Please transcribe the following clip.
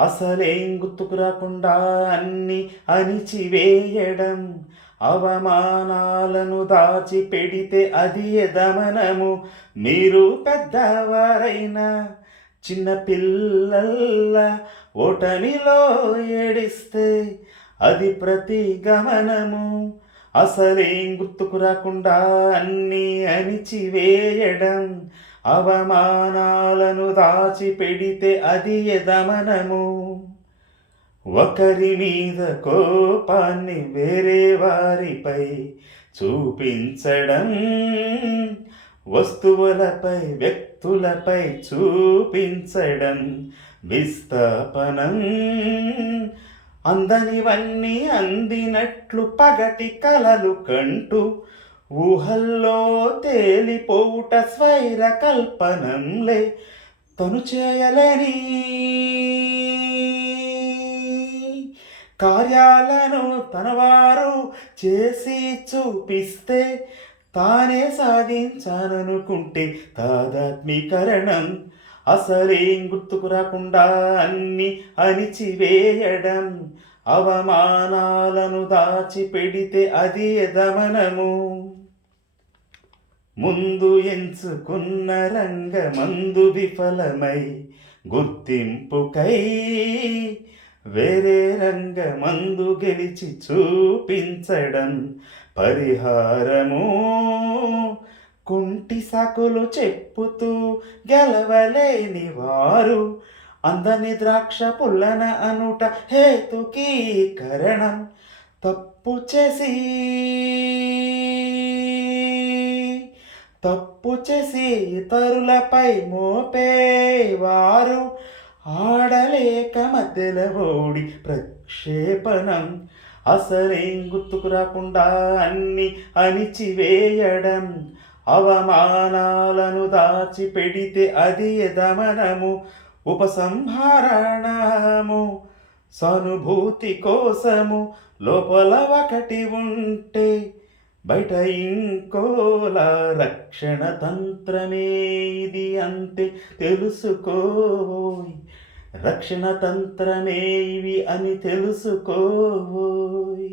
అసలేం గుర్తుకు రాకుండా అన్ని అణిచివేయడం, అవమానాలను దాచిపెడితే అది దమనము. మీరు పెద్దవారైనా చిన్న పిల్లల్ల ఓటమిలో ఏడిస్తే అది ప్రతిగమనము. అసలేం గుర్తుకు రాకుండా అన్నీ అణిచివేయడం, అవమానాలను దాచిపెడితే అది దమనము. ఒకరి మీద కోపాన్ని వేరే వారిపై చూపించడం, వస్తువులపై వ్యక్తులపై చూపించడం విస్థాపనం. అందనివన్నీ అందినట్లు పగటి కలలు కంటూ ఊహల్లో తేలిపోవుట స్వైర కల్పనంలే. తను చేయలేని కార్యాలను తనవారు చేసి చూపిస్తే తానే సాధించాలనుకుంటే తాదాత్మీకరణం. అసలేం గుర్తుకు రాకుండా అన్ని అణిచివేయడం, అవమానాలను దాచిపెడితే అది దమనము. ముందు ఎంచుకున్న రంగమందు విఫలమై గుర్తింపుకై వేరే రంగమందు గెలిచి చూపించడం పరిహారము. కుంటి సాకులు చెప్పుతూ గెలవలేని వారు అందని ద్రాక్ష పుల్లన అనుట హేతుకీకరణం. తప్పు చేసి ఇతరులపై మోపేవారు ఆడలేక మధ్యలో ఓడి ప్రక్షేపణం. అసలేం గుర్తుకు రాకుండా అన్ని అణిచివేయడం, అవమానాలను దాచిపెడితే అది దమనము. ఉపసంహరణము సానుభూతి కోసము, లోపల ఒకటి ఉంటే బయట ఇంకోలా రక్షణ తంత్రమే ఇది అంతే తెలుసుకోయ్. రక్షణ తంత్రమే ఇవి అని తెలుసుకోయ్.